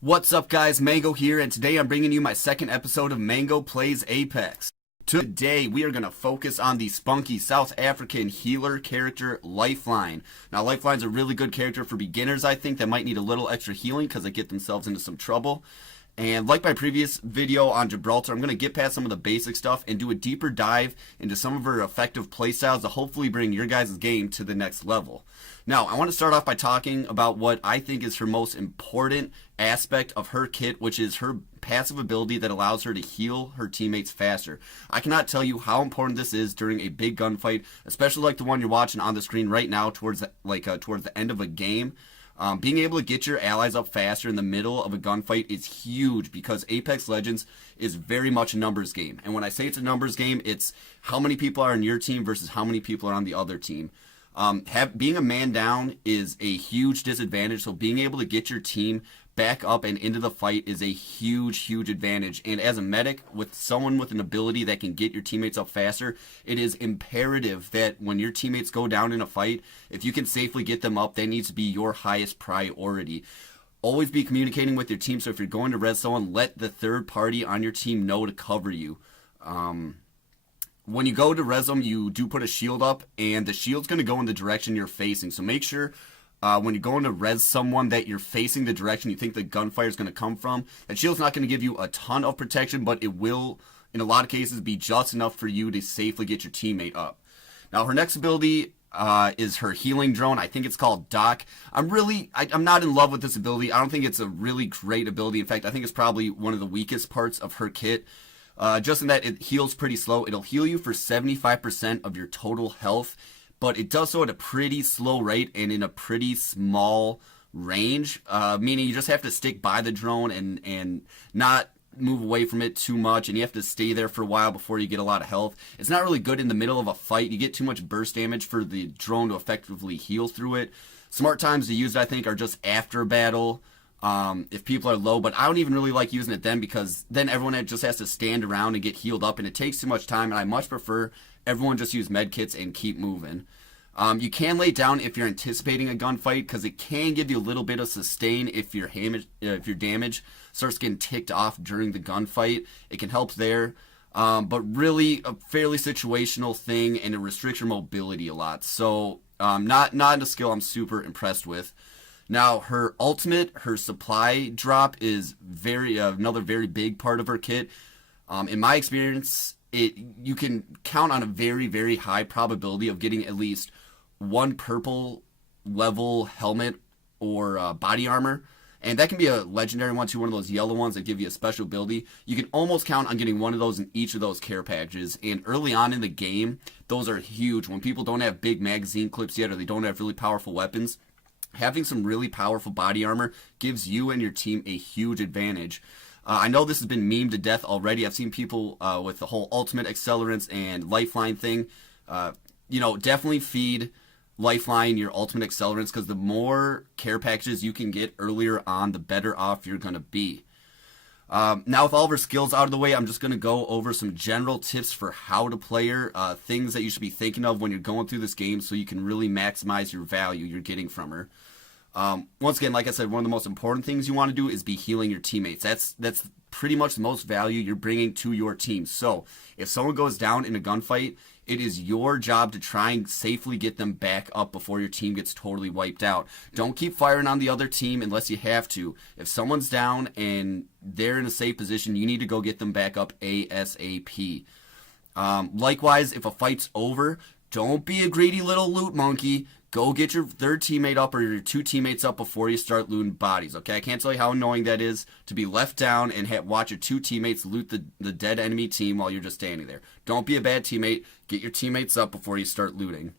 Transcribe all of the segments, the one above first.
What's up guys, Mango here, and today I'm bringing you my second episode of Mango Plays Apex. Today we are going to focus on the spunky South African healer character Lifeline. Now Lifeline's a really good character for beginners, I think, that might need a little extra healing because they get themselves into some trouble. And like my previous video on Gibraltar, I'm going to get past some of the basic stuff and do a deeper dive into some of her effective playstyles to hopefully bring your guys' game to the next level. Now, I want to start off by talking about what I think is her most important aspect of her kit, which is her passive ability that allows her to heal her teammates faster. I cannot tell you how important this is during a big gunfight, especially like the one you're watching on the screen right now towards the end of a game. Being able to get your allies up faster in the middle of a gunfight is huge because Apex Legends is very much a numbers game. And when I say it's a numbers game, it's how many people are on your team versus how many people are on the other team. Being a man down is a huge disadvantage, so being able to get your team back up and into the fight is a huge advantage. And as a medic, with someone with an ability that can get your teammates up faster, it is imperative that when your teammates go down in a fight, if you can safely get them up, that needs to be your highest priority. Always be communicating with your team, so if you're going to res someone, let the third party on your team know to cover you. When you go to res them, you do put a shield up, and the shield's going to go in the direction you're facing, so make sure when you're going to res someone that you're facing the direction you think the gunfire is going to come from. That shield's not going to give you a ton of protection, but it will, in a lot of cases, be just enough for you to safely get your teammate up. Now, her next ability is her healing drone. I think it's called Doc. I'm not in love with this ability. I don't think it's a really great ability. In fact, I think it's probably one of the weakest parts of her kit. Just in that it heals pretty slow. It'll heal you for 75% of your total health, but it does so at a pretty slow rate and in a pretty small range, meaning you just have to stick by the drone and not move away from it too much, and you have to stay there for a while before you get a lot of health. It's not really good in the middle of a fight. You get too much burst damage for the drone to effectively heal through it. Smart times to use it, I think, are just after a battle, if people are low, but I don't even really like using it then because then everyone just has to stand around and get healed up, and it takes too much time, and I much prefer everyone just use med kits and keep moving. You can lay down if you're anticipating a gunfight because it can give you a little bit of sustain if your damage starts getting ticked off during the gunfight. It can help there, but really a fairly situational thing, and it restricts your mobility a lot. So not a skill I'm super impressed with. Now, her ultimate, her supply drop is another very big part of her kit. In my experience, you can count on a very high probability of getting at least one purple level helmet or body armor. And that can be a legendary one too, one of those yellow ones that give you a special ability. You can almost count on getting one of those in each of those care packages. And early on in the game, those are huge. When people don't have big magazine clips yet or they don't have really powerful weapons, having some really powerful body armor gives you and your team a huge advantage. I know this has been memed to death already. I've seen people with the whole ultimate accelerants and Lifeline thing. Definitely feed Lifeline your ultimate accelerants because the more care packages you can get earlier on, the better off you're going to be. Now with all of her skills out of the way, I'm just going to go over some general tips for how to play her, things that you should be thinking of when you're going through this game so you can really maximize your value you're getting from her. Once again, like I said, one of the most important things you want to do is be healing your teammates. That's pretty much the most value you're bringing to your team. So if someone goes down in a gunfight, it is your job to try and safely get them back up before your team gets totally wiped out. Don't keep firing on the other team unless you have to. If someone's down and they're in a safe position, you need to go get them back up ASAP. Likewise, if a fight's over, don't be a greedy little loot monkey. Go get your third teammate up or your two teammates up before you start looting bodies, okay? I can't tell you how annoying that is to be left down and watch your two teammates loot the dead enemy team while you're just standing there. Don't be a bad teammate. Get your teammates up before you start looting.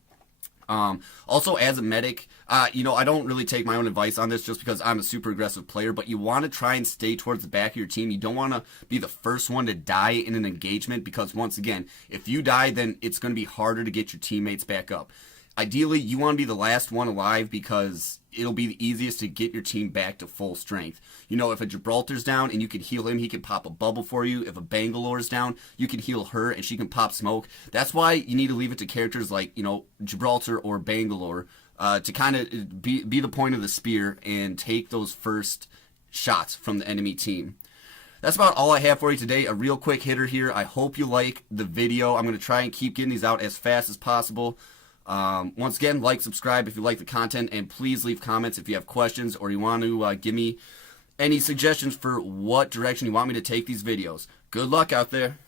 Also, as a medic, I don't really take my own advice on this just because I'm a super aggressive player, but you want to try and stay towards the back of your team. You don't want to be the first one to die in an engagement because, once again, if you die, then it's going to be harder to get your teammates back up. Ideally, you want to be the last one alive because it'll be the easiest to get your team back to full strength. If a Gibraltar's down and you can heal him, he can pop a bubble for you. If a Bangalore's down, you can heal her and she can pop smoke. That's why you need to leave it to characters like, Gibraltar or Bangalore to kind of be the point of the spear and take those first shots from the enemy team. That's about all I have for you today. A real quick hitter here. I hope you like the video. I'm going to try and keep getting these out as fast as possible. Once again, like, subscribe if you like the content, and please leave comments if you have questions or you want to give me any suggestions for what direction you want me to take these videos. Good luck out there.